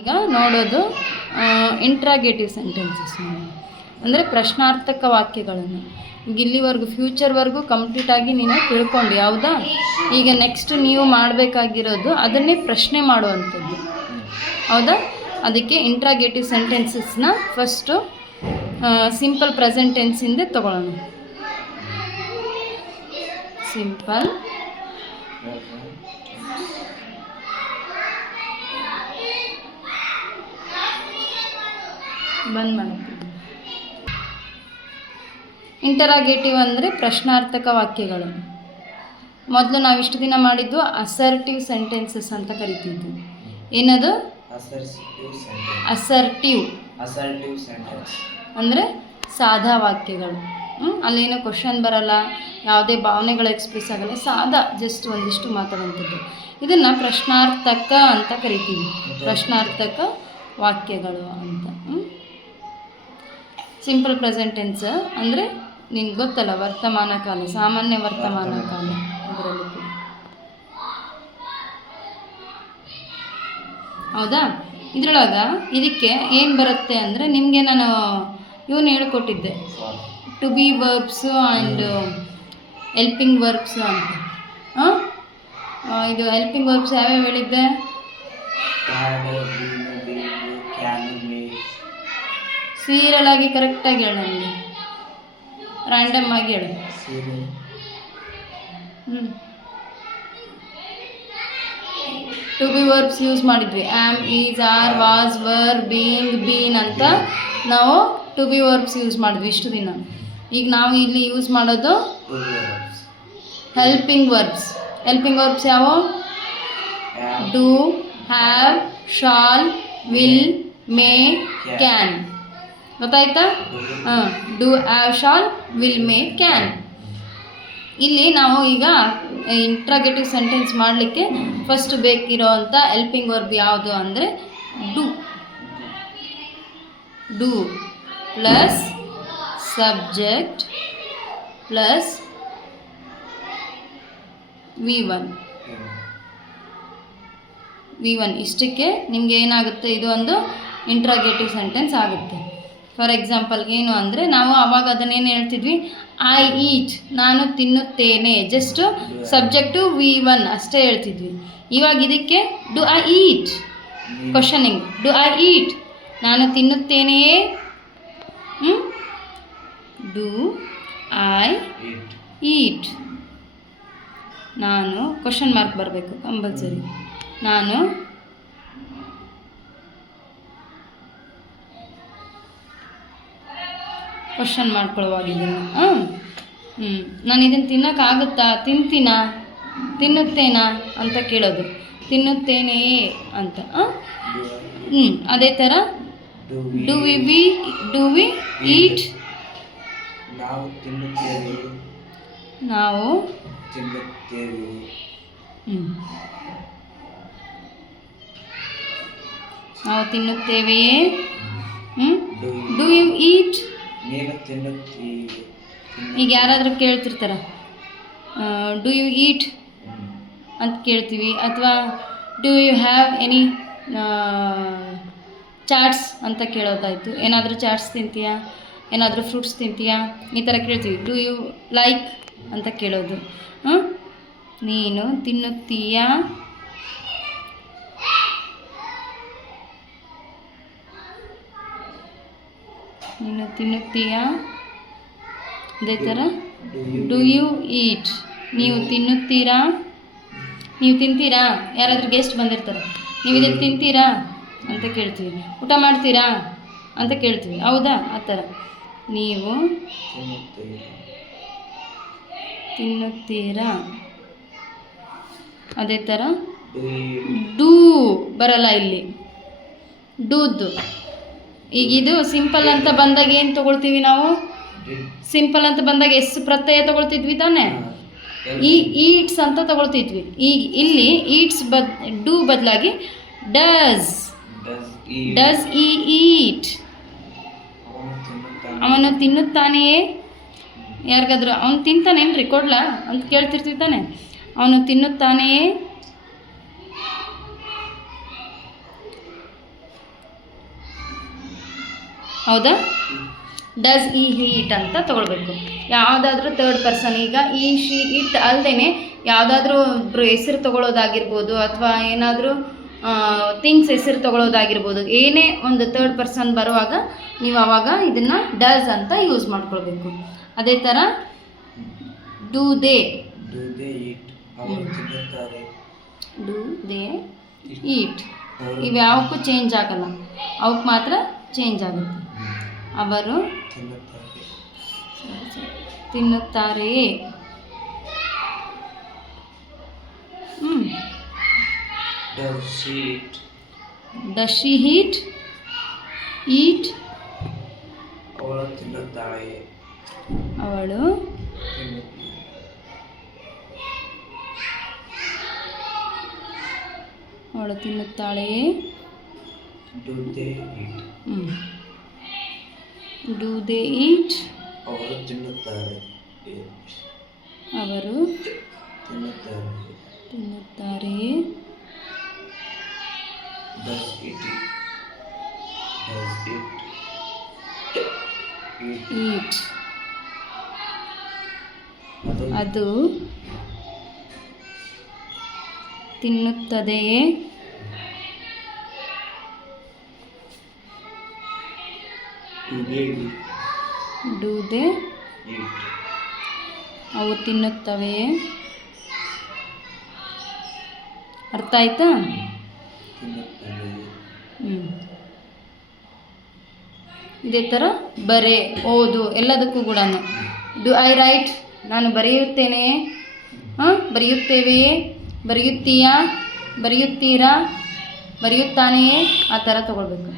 ಈಗ ನೋಡೋದು interrogative sentences ಅಂದರೆ ಪ್ರಶ್ನಾರ್ಥಕ ವಾಕ್ಯಗಳನ್ನು. ಈಗ ಇಲ್ಲಿವರೆಗೂ ಫ್ಯೂಚರ್ವರೆಗೂ ಕಂಪ್ಲೀಟಾಗಿ ನೀನು ತಿಳ್ಕೊಂಡು ಯಾವುದಾ. ಈಗ ನೆಕ್ಸ್ಟ್ ನೀವು ಮಾಡಬೇಕಾಗಿರೋದು ಅದನ್ನೇ ಪ್ರಶ್ನೆ ಮಾಡುವಂಥದ್ದು, ಹೌದಾ? ಅದಕ್ಕೆ ಇಂಟ್ರಾಗೇಟಿವ್ ಸೆಂಟೆನ್ಸಸ್ನ ಫಸ್ಟು ಸಿಂಪಲ್ ಪ್ರೆಸೆಂಟ್ ಟೆನ್ಸಿಂದ ತಗೊಳ್ಳೋಣ. ಸಿಂಪಲ್ ಬಂದ್ ಮಾಡ್ತೀವಿ. ಇಂಟರಾಗೇಟಿವ್ ಅಂದರೆ ಪ್ರಶ್ನಾರ್ಥಕ ವಾಕ್ಯಗಳು. ಮೊದಲು ನಾವು ಇಷ್ಟು ದಿನ ಮಾಡಿದ್ದು ಅಸರ್ಟಿವ್ ಸೆಂಟೆನ್ಸಸ್ ಅಂತ ಕರಿತಿದ್ವಿ. ಏನದು? ಅಸರ್ಟಿವ್ ಸೆಂಟೆನ್ಸ್ ಅಂದರೆ ಸಾದಾ ವಾಕ್ಯಗಳು. ಅಲ್ಲೇನೋ ಕ್ವಶನ್ ಬರಲ್ಲ, ಯಾವುದೇ ಭಾವನೆಗಳು ಎಕ್ಸ್ಪ್ರೆಸ್ ಆಗಲ್ಲ, ಸಾದಾ ಜಸ್ಟ್ ಒಂದಿಷ್ಟು ಮಾತಾಡುವಂಥದ್ದು. ಇದನ್ನು ಪ್ರಶ್ನಾರ್ಥಕ ಅಂತ ಕರಿತೀವಿ, ಪ್ರಶ್ನಾರ್ಥಕ ವಾಕ್ಯಗಳು ಅಂತ. ಸಿಂಪಲ್ ಪ್ರೆಸೆಂಟ್ ಟೆನ್ಸ್ ಅಂದರೆ ನಿನ್ಗೆ ಗೊತ್ತಲ್ಲ, ವರ್ತಮಾನ ಕಾಲ, ಸಾಮಾನ್ಯ ವರ್ತಮಾನ ಕಾಲ. ಅದರಲ್ಲಿ ಕೂಡ ಹೌದಾ? ಇದ್ರೊಳಗೆ ಇದಕ್ಕೆ ಏನು ಬರುತ್ತೆ ಅಂದರೆ ನಿಮಗೆ ನಾನು ಇವನು ಹೇಳ್ಕೊಟ್ಟಿದ್ದೆ, to be verbs and helping verbs ಅಂತ. ಇದು ಹೆಲ್ಪಿಂಗ್ ವರ್ಬ್ಸ್ ಯಾವ್ಯಾವ ಹೇಳಿದ್ದೆ? ಸೀರಿಯಲ್ ಆಗಿ ಕರೆಕ್ಟಾಗಿ ಹೇಳು, ನನಗೆ ರ್ಯಾಂಡಮ್ ಆಗಿ ಹೇಳು. ಟು ಬಿ ವರ್ಬ್ಸ್ ಯೂಸ್ ಮಾಡಿದ್ವಿ. Am, is, are, was, were, being, been ಅಂತ ನಾವು ಟು ಬಿ ವರ್ಬ್ಸ್ ಯೂಸ್ ಮಾಡಿದ್ವಿ ಇಷ್ಟು ದಿನ. ಈಗ ನಾವು ಇಲ್ಲಿ ಯೂಸ್ ಮಾಡೋದು ಹೆಲ್ಪಿಂಗ್ ವರ್ಬ್ಸ್. ಹೆಲ್ಪಿಂಗ್ ವರ್ಬ್ಸ್ ಯಾವುವು? Do, have, shall, will, may, can. ಗೊತ್ತಾಯ್ತಾ? Do, have, shall, will, may, can. ಇಲ್ಲಿ ನಾವು ಈಗ ಇಂಟ್ರಾಗೇಟಿವ್ ಸೆಂಟೆನ್ಸ್ ಮಾಡಲಿಕ್ಕೆ ಫಸ್ಟ್ ಬೇಕಿರೋ ಅಂಥ ಹೆಲ್ಪಿಂಗ್ ವರ್ಬ್ ಯಾವುದು ಅಂದರೆ do. Do plus subject plus V1. ಇಷ್ಟಕ್ಕೆ ನಿಮಗೆ ಏನಾಗುತ್ತೆ, ಇದು ಒಂದು ಇಂಟ್ರಾಗೇಟಿವ್ ಸೆಂಟೆನ್ಸ್ ಆಗುತ್ತೆ. ಫಾರ್ ಎಕ್ಸಾಂಪಲ್ಗೆ ಏನು ಅಂದರೆ ನಾವು ಆವಾಗ ಅದನ್ನೇನು ಹೇಳ್ತಿದ್ವಿ, ಐ ಈಟ್, ನಾನು ತಿನ್ನುತ್ತೇನೆ, ಜಸ್ಟು ಸಬ್ಜೆಕ್ಟು V1 ಅಷ್ಟೇ ಹೇಳ್ತಿದ್ವಿ. ಇವಾಗ ಇದಕ್ಕೆ do I eat, questioning, do I eat, ನಾನು ತಿನ್ನುತ್ತೇನೆಯೇ. ಡು ಐ ಈಟ್, ನಾನು ಕ್ವಶನ್ ಮಾರ್ಕ್ ಬರಬೇಕು ಕಂಪಲ್ಸರಿ. ನಾನು ಕ್ವಶನ್ ಮಾಡ್ಕೊಳ್ಳುವಾಗ ಇದನ್ನು ನಾನು ಇದನ್ನು ತಿನ್ನೋಕ್ಕಾಗುತ್ತಾ, ತಿನ್ನುತ್ತೇನಾ ಅಂತ ಕೇಳೋದು, ತಿನ್ನುತ್ತೇನೆಯೇ ಅಂತ. ಅದೇ ಥರ ಡು ವಿ ಈಟ್, ನಾವು ತಿನ್ನುತ್ತೇವೆಯೇ. ಡು ಯು ಈಟ್, ಈಗ ಯಾರಾದರೂ ಕೇಳ್ತಿರ್ತಾರ, ಡು ಯು ಈಟ್ ಅಂತ ಕೇಳ್ತೀವಿ. ಅಥವಾ do you have any chats ಅಂತ ಕೇಳೋದಾಯಿತು. ಏನಾದರೂ ಚಾಟ್ಸ್ ತಿಂತೀಯಾ, ಏನಾದರೂ ಫ್ರೂಟ್ಸ್ ತಿಂತೀಯಾ, ಈ ಥರ ಕೇಳ್ತೀವಿ. ಡು ಯು ಲೈಕ್ ಅಂತ ಕೇಳೋದು. ನೀನು ತಿನ್ನುತ್ತೀಯಾ, ನೀನು ತಿನ್ನುತ್ತೀಯಾ. ಅದೇ ಥರ ಡು ಯು ಈಟ್, ನೀವು ತಿನ್ನುತ್ತೀರಾ, ನೀವು ತಿಂತೀರಾ. ಯಾರಾದರೂ ಗೆಸ್ಟ್ ಬಂದಿರ್ತಾರೆ, ನೀವು ಇದಕ್ಕೆ ತಿಂತೀರಾ ಅಂತ ಕೇಳ್ತೀವಿ. ಊಟ ಮಾಡ್ತೀರಾ ಅಂತ ಕೇಳ್ತೀವಿ, ಹೌದಾ? ಆ ಥರ ನೀವು ತಿನ್ನುತ್ತೀರಾ. ಅದೇ ಥರ ಡೂ ಬರಲ್ಲ ಇಲ್ಲಿ, ಡೂದ್ದು. ಈಗ ಇದು ಸಿಂಪಲ್ ಅಂತ ಬಂದಾಗ ಏನು ತೊಗೊಳ್ತೀವಿ ನಾವು? ಸಿಂಪಲ್ ಅಂತ ಬಂದಾಗ ಎಸ್ ಪ್ರತ್ಯಯ ತೊಗೊಳ್ತಿದ್ವಿ ತಾನೇ, ಈಟ್ಸ್ ಅಂತ ತೊಗೊಳ್ತಿದ್ವಿ. ಈಗ ಇಲ್ಲಿ ಈಟ್ಸ್ ಡೂ ಬದಲಾಗಿ ಡಸ್ ಈ ಈಟ್. ಅವನು ತಿನ್ನುತ್ತಾನೆಯೇ. ಯಾರಿಗಾದ್ರೂ ಅವನು ತಿಂತಾನೇನ್ರಿ ಕೊಡ್ಲಾ ಅಂತ ಕೇಳ್ತಿರ್ತೀವಿ ತಾನೆ. ಅವನು ತಿನ್ನುತ್ತಾನೆಯೇ. ಹೌದಾ? ಡಸ್ ಈ ಈಟ್ ಅಂತ ತೊಗೊಳ್ಬೇಕು. ಯಾವುದಾದ್ರೂ ಥರ್ಡ್ ಪರ್ಸನ್, ಈಗ ಈ ಶಿ ಇಟ್ ಅಲ್ಲದೇ ಯಾವುದಾದ್ರೂ ಒಬ್ಬರು ಹೆಸರು ತೊಗೊಳ್ಳೋದಾಗಿರ್ಬೋದು, ಅಥವಾ ಏನಾದರೂ ಥಿಂಗ್ಸ್ ಹೆಸರು ತೊಗೊಳ್ಳೋದಾಗಿರ್ಬೋದು, ಏನೇ ಒಂದು ಥರ್ಡ್ ಪರ್ಸನ್ ಬರುವಾಗ ನೀವು ಆವಾಗ ಇದನ್ನು ಡಸ್ ಅಂತ ಯೂಸ್ ಮಾಡ್ಕೊಳ್ಬೇಕು. ಅದೇ ಥರ do they do they eat, ಇವ್ಯಾವಕ್ಕೂ ಚೇಂಜ್ ಆಗಲ್ಲ, ಅವಕ್ಕೆ ಮಾತ್ರ ಚೇಂಜ್ ಆಗುತ್ತೆ. ಅವರು ತಿನ್ನುತ್ತಾರೆಯೇ. ಡಸ್ ಶಿ ಈಟ್ ಈಟ್, ಅವಳು ತಿನ್ನುತ್ತಾಳೆಯೇ. ಡೂ ದೇ ಈಟ್, ಅವರು ತಿನ್ನುತ್ತಾರೆಯೇ. ಈಟ್, ಅದು ತಿನ್ನುತ್ತದೆಯೇ. ಡೂ ದೇ, ಅವು ತಿನ್ನುತ್ತವೆಯೇ. ಅರ್ಥ ಆಯ್ತಾ? ಇದೇ ಥರ ಬರೆ, ಓದು ಎಲ್ಲದಕ್ಕೂ ಕೂಡ ಡು ಐ ರೈಟ್, ನಾನು ಬರೆಯುತ್ತೇನೆ, ಬರೆಯುತ್ತೇವೆಯೇ, ಬರೆಯುತ್ತೀಯಾ, ಬರೆಯುತ್ತೀರಾ, ಬರೆಯುತ್ತಾನೆಯೇ, ಆ ಥರ ತೊಗೊಳ್ಬೇಕು.